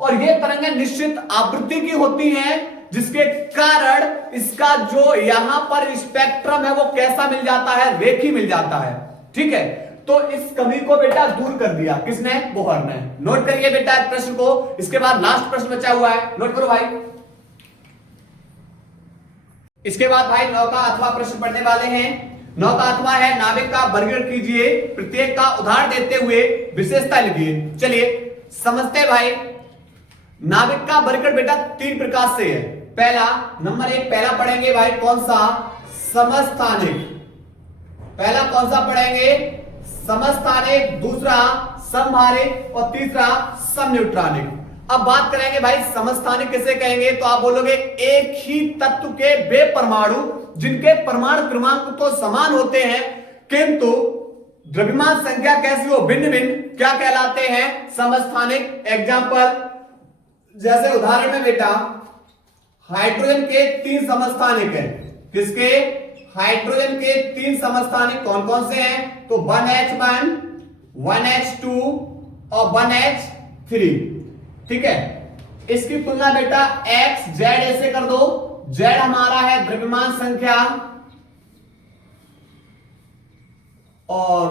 और ये तरंगें निश्चित आवृत्ति की होती हैं, जिसके कारण इसका जो यहां पर स्पेक्ट्रम है वो कैसा मिल जाता है, रेखीय मिल जाता है। ठीक है, तो इस कमी को बेटा दूर कर दिया किसने, बोहर ने। नोट करिए बेटा प्रश्न को। इसके बाद लास्ट प्रश्न बचा हुआ है, नोट करो भाई। इसके बाद भाई 9 का 8वां प्रश्न पढ़ने वाले हैं। 9 का 8वां है नाभिक का वर्गीकरण कीजिए, प्रत्येक का उदाहरण देते हुए विशेषता लिखिए। चलिए समझते हैं भाई। नाभिक का वर्गीकरण बेटा 3 प्रकार से है। पहला नंबर 1 पहला पढ़ेंगे भाई कौन सा, समस्थानिक। पहला कौन सा पढ़ेंगे, समस्थानिक, दूसरा समभारिक और तीसरा समन्यूट्रॉनिक। अब बात करेंगे भाई समस्थानिक किसे कहेंगे, तो आप बोलोगे एक ही तत्व के वे परमाणु जिनके परमाणु क्रमांक तो समान होते हैं किंतु द्रव्यमान संख्या कैसी हो, भिन्न भिन्न, क्या कहलाते हैं, समस्थानिक। एग्जाम्पल जैसे उदाहरण में बेटा हाइड्रोजन के 3 समस्थानिक है। किसके, हाइड्रोजन के 3 समस्थानिक कौन कौन से हैं, तो 1H1 1H2 और 1H3। ठीक है, इसकी तुलना बेटा X Z ऐसे कर दो। Z हमारा है द्रव्यमान संख्या और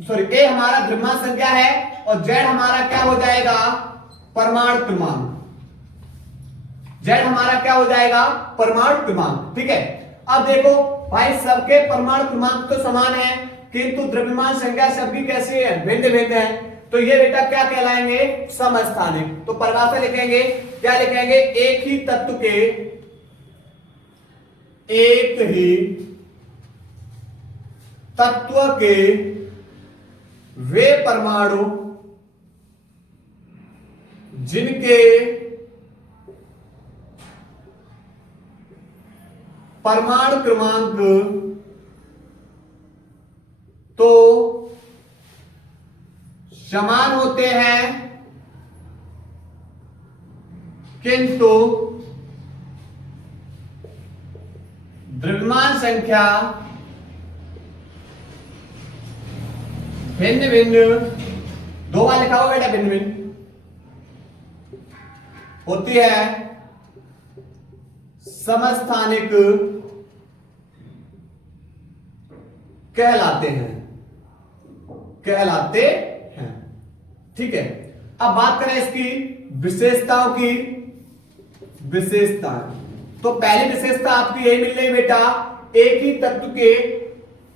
सॉरी A हमारा द्रव्यमान संख्या है और Z हमारा क्या हो जाएगा, परमाणु क्रमांक। Z हमारा क्या हो जाएगा, परमाणु क्रमांक। ठीक है, अब देखो भाई सबके परमाणु क्रमांक तो समान है किंतु द्रव्यमान संख्या सबकी कैसी है, भिन्न भिन्न है। तो ये बेटा क्या कहलाएंगे, समस्थानिक। तो परिभाषा लिखेंगे, क्या लिखेंगे, एक ही तत्व के एक ही तत्व के वे परमाणु जिनके परमाणु क्रमांक तो समान होते हैं किंतु द्रव्यमान संख्या भिन्न भिन्न, 2 बार लिखा हो बेटा, भिन्न भिन्न होती है, समस्थानिक कहलाते हैं, कहलाते हैं। ठीक है, अब बात करें इसकी विशेषताओं की। विशेषताएं, तो पहली विशेषता आपकी यही मिल रही बेटा, एक ही तत्व के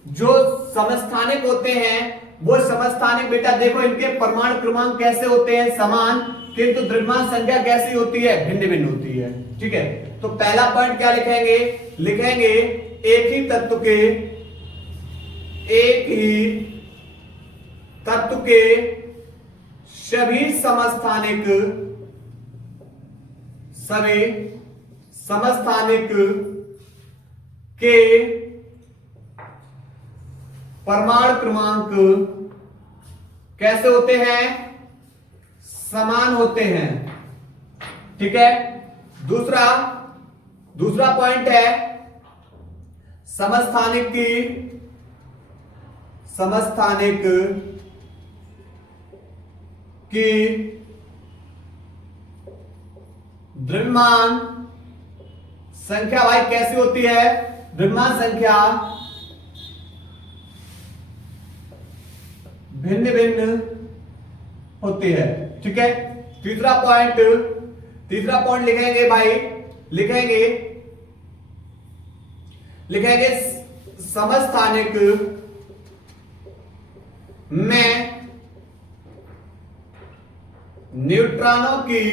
जो समस्थानिक होते हैं वो समस्थानिक बेटा देखो इनके परमाणु क्रमांक कैसे होते हैं, समान, किंतु द्रव्यमान संख्या कैसी होती है, भिन्न भिन्न होती है। ठीक है, तो पहला पॉइंट क्या लिखेंगे, लिखेंगे एक ही तत्व के, एक ही तत्व के सभी समस्थानिक, सभी समस्थानिक के परमाणु क्रमांक कैसे होते हैं, समान होते हैं। ठीक है, दूसरा पॉइंट है समस्थानिक की द्रव्यमान संख्या भाई कैसी होती है, द्रव्यमान संख्या भिन्न भिन्न होती है। ठीक है, तीसरा पॉइंट लिखेंगे भाई, लिखेंगे समस्थानिक में न्यूट्रॉनों की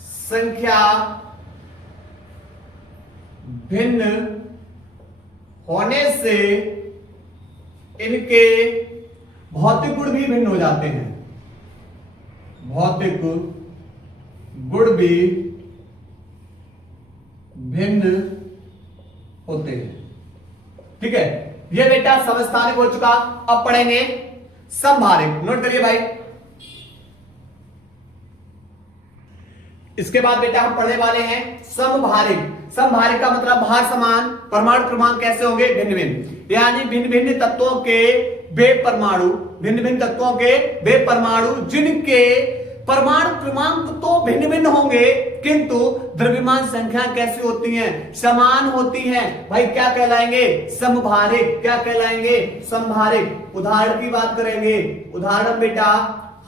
संख्या भिन्न होने से इनके भौतिक गुण भी भिन्न हो जाते हैं, भौतिक गुण भी भिन्न होते हैं। ठीक है, ये बेटा समस्थानिक हो चुका। अब पढ़ेंगे समभारिक, नोट करिए भाई। इसके बाद बेटा हम पढ़ने वाले हैं समभारिक। समभारिक का मतलब भार समान, परमाणु क्रमांक कैसे होंगे, भिन्न भिन्न, यानी भिन्न भिन्न तत्वों के वे परमाणु, भिन्न भिन्न तत्वों के वे परमाणु जिनके परमाणु क्रमांक तो भिन्न भिन्न होंगे किंतु द्रव्यमान संख्या कैसी होती है, समान होती है। भाई क्या कहलाएंगे, समभारिक। क्या कहलाएंगे, समभारिक। उदाहरण की बात करेंगे, उदाहरण बेटा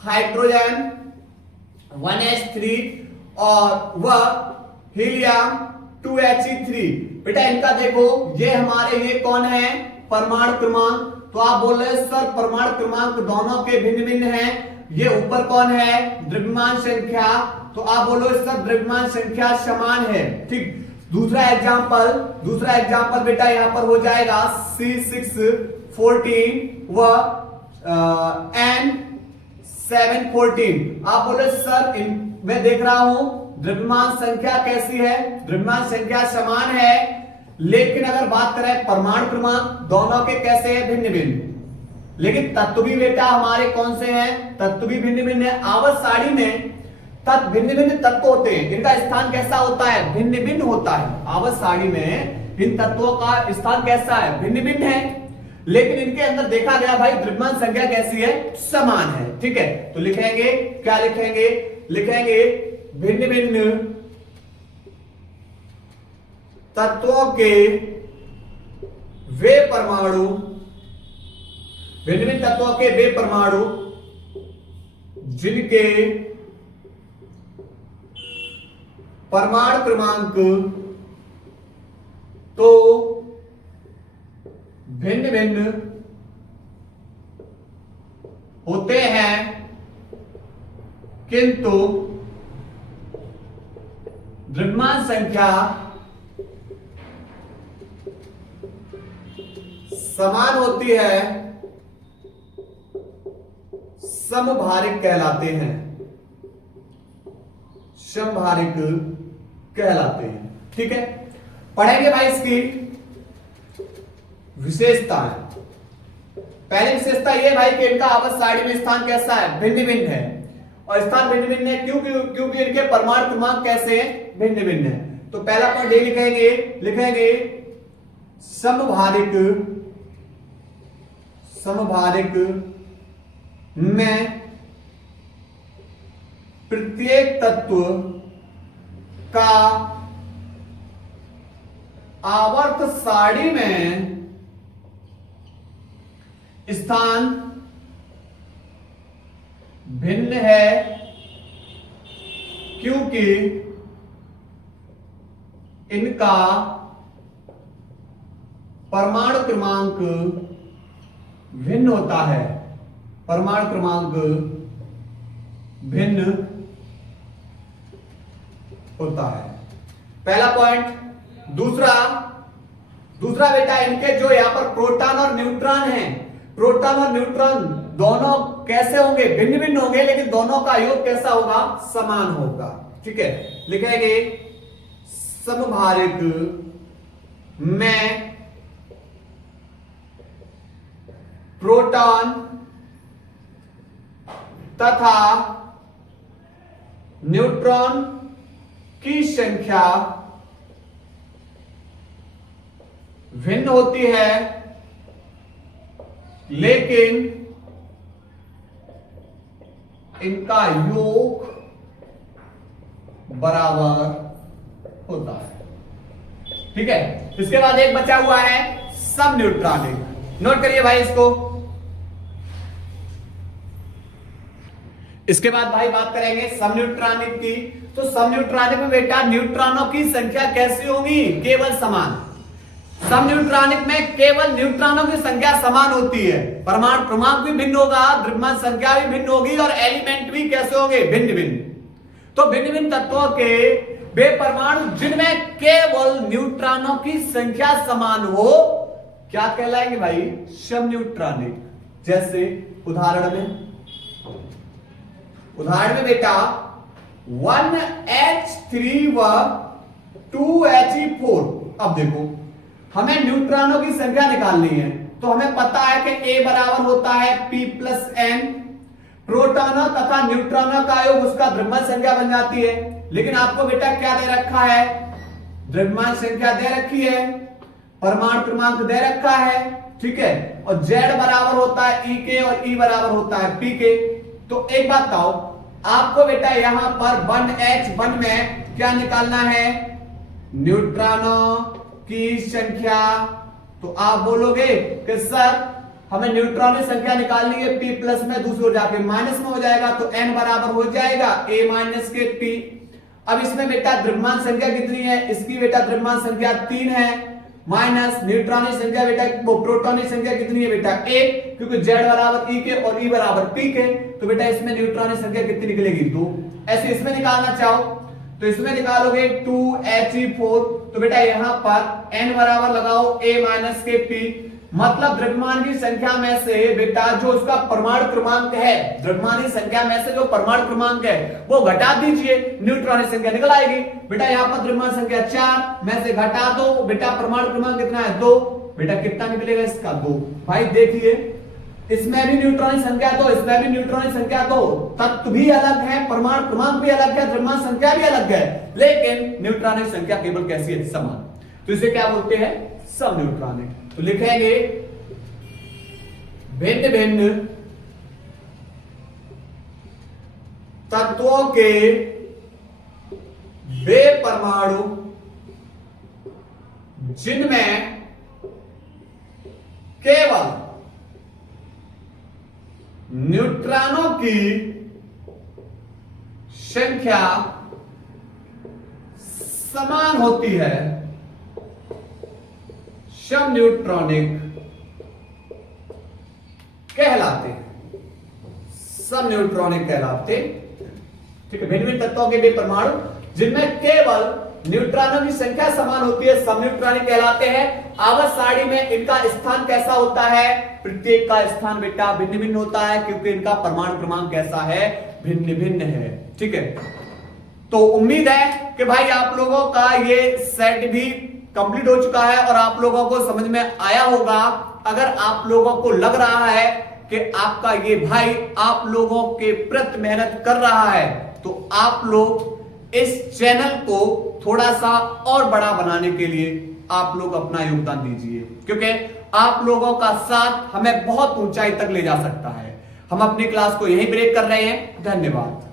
हाइड्रोजन 1H3 और वह हीलियम 2He3। बेटा इनका देखो, ये हमारे ये कौन है, परमाणु क्रमांक। तो आप बोल रहे सर परमाणु क्रमांक दोनों के भिन्न भिन्न हैं, ये ऊपर कौन है, द्रव्यमान संख्या, तो आप बोलो सब द्रव्यमान संख्या समान है। ठीक, दूसरा एग्जांपल बेटा यहां पर हो जाएगा C614 व N714। आप बोले सर मैं देख रहा हूं द्रव्यमान संख्या कैसी है, द्रव्यमान संख्या समान है, लेकिन अगर बात करें परमाणु क्रमांक दोनों के कैसे हैं, भिन्न भिन्न। लेकिन तत्व भी बेटा हमारे कौन से हैं, तत्व भी भिन्न भिन्न है। आवर्त सारणी में भिन्न भिन्न तत्व होते हैं, इनका स्थान कैसा होता है, भिन्न भिन्न होता है। आवर्त सारणी में इन तत्वों का स्थान कैसा है, भिन्न भिन्न है, लेकिन इनके अंदर देखा गया भाई द्रव्यमान संख्या कैसी है, समान है। ठीक है, तो लिखेंगे क्या, लिखेंगे भिन्न भिन्न तत्वों के वे परमाणु, भिन्न भिन्न तत्वों के वे परमाणु जिनके परमाणु क्रमांक तो भिन्न भिन्न होते हैं, किंतु द्रव्यमान संख्या समान होती है, समभारिक कहलाते हैं, समभारिक कहलाते हैं। ठीक है, पढ़ेंगे भाई इसकी विशेषताएं। पहली विशेषता ये भाई कि इनका आवर्त सारणी में स्थान कैसा है, भिन्न भिन्न है, और स्थान भिन्न भिन्न है क्योंकि इनके परमाणु क्रमांक कैसे हैं, भिन्न भिन्न है। तो पहला पॉइंट ये लिखेंगे समभारिक में प्रत्येक तत्व का आवर्त सारणी में स्थान भिन्न है, क्योंकि इनका परमाणु क्रमांक भिन्न होता है, परमाणु क्रमांक भिन्न होता है। पहला पॉइंट। दूसरा बेटा इनके जो यहां पर प्रोटॉन और न्यूट्रॉन हैं, प्रोटॉन और न्यूट्रॉन दोनों कैसे होंगे, भिन्न भिन्न होंगे, लेकिन दोनों का योग कैसा होगा, समान होगा। ठीक है, लिखेंगे समभारिक में प्रोटॉन तथा न्यूट्रॉन की संख्या भिन्न होती है, लेकिन इनका योग बराबर होता है। ठीक है, इसके बाद एक बचा हुआ है समन्यूट्रॉनिक। नोट करिए भाई इसको। इसके बाद भाई बात करेंगे समन्यूट्रॉनिक की। तो समन्यूट्रॉनिक में बेटा न्यूट्रॉनों की संख्या कैसी होगी, केवल समान। समन्यूट्रॉनिक में केवल न्यूट्रॉनों की संख्या समान होती है, परमाणु क्रमांक भी भिन्न होगा, द्रव्यमान संख्या भी भिन्न होगी, और एलिमेंट भी कैसे होंगे, भिन्न भिन्न। तो भिन्न भिन्न तत्वों के वे परमाणु जिनमें केवल न्यूट्रॉनों की संख्या समान हो, क्या कहलाएंगे भाई, समन्यूट्रॉनिक। जैसे उदाहरण में बेटा 1H3 व 2He4। अब देखो हमें न्यूट्रॉनों की संख्या निकालनी है, तो हमें पता है कि A बराबर होता है P प्लस N। प्रोटॉनों तथा न्यूट्रॉनों का योग उसका द्रव्यमान संख्या बन जाती है। लेकिन आपको बेटा क्या दे रखा है, द्रव्यमान संख्या दे रखी है, परमाणु क्रमांक दे रखा है। ठीक है, और Z बराबर होता है E के और E बराबर होता है P के। तो एक बात बताओ, आपको बेटा यहां पर 1H1 में क्या निकालना है, न्यूट्रॉनों की संख्या। तो आप बोलोगे कि सर हमें न्यूट्रॉन की संख्या निकालनी है, P प्लस में दूसरी ओर जाके माइनस में हो जाएगा, तो N बराबर हो जाएगा A माइनस के P। अब इसमें बेटा द्रव्यमान संख्या कितनी है, इसकी बेटा द्रव्यमान संख्या 3 है, माइनस न्यूट्रॉनिक संख्या बेटा, वो प्रोटॉनिक संख्या कितनी है बेटा 1, क्योंकि Z बराबर E के और E बराबर P के, तो बेटा इसमें न्यूट्रॉनिक संख्या कितनी निकलेगी 2। ऐसे इसमें निकालना चाहो तो इसमें निकालोगे 2He4, तो बेटा यहां पर n बराबर लगाओ a माइनस के p, मतलब द्रव्यमान की संख्या में से बेटा जो उसका परमाणु क्रमांक है, द्रव्यमान की संख्या में से जो परमाणु क्रमांक है वो घटा दीजिए, न्यूट्रॉनिक संख्या निकल आएगी। बेटा यहाँ पर द्रव्यमान संख्या 4 में से घटा दो, बेटा परमाणु क्रमांक कितना है 2, बेटा कितना निकलेगा इसका 2। भाई देखिए इसमें भी न्यूट्रॉनिक संख्या 2, इसमें भी न्यूट्रॉनिक संख्या 2, तत्व भी अलग है, परमाणु क्रमांक भी अलग है, द्रव्यमान संख्या भी अलग है, लेकिन न्यूट्रॉनिक संख्या केवल कैसी है समान, तो इसे क्या बोलते हैं सम न्यूट्रॉनिक। तो लिखेंगे भिन्न भिन्न तत्वों के वे परमाणु जिनमें केवल न्यूट्रॉनों की संख्या समान होती है, सम न्यूट्रॉनिक कहलाते, सम न्यूट्रॉनिक कहलाते। ठीक है, भिन्न भिन्न तत्वों के वे परमाणु जिनमें केवल न्यूट्रॉनों की संख्या समान होती है सम न्यूट्रॉनिक कहलाते हैं। आवर्त सारणी में इनका स्थान कैसा होता है, प्रत्येक का स्थान बेटा भिन्न भिन्न होता है, क्योंकि इनका परमाणु क्रमांक कैसा है भिन्न भिन्न है। ठीक है, तो उम्मीद है कि भाई आप लोगों का ये सेट भी कंप्लीट हो चुका है और आप लोगों को समझ में आया होगा। अगर आप लोगों को लग रहा है कि आपका ये भाई आप लोगों के प्रति मेहनत कर रहा है, तो आप लोग इस चैनल को थोड़ा सा और बड़ा बनाने के लिए आप लोग अपना योगदान दीजिए, क्योंकि आप लोगों का साथ हमें बहुत ऊंचाई तक ले जा सकता है। हम अपनी क्लास को यहीं ब्रेक कर रहे हैं। धन्यवाद।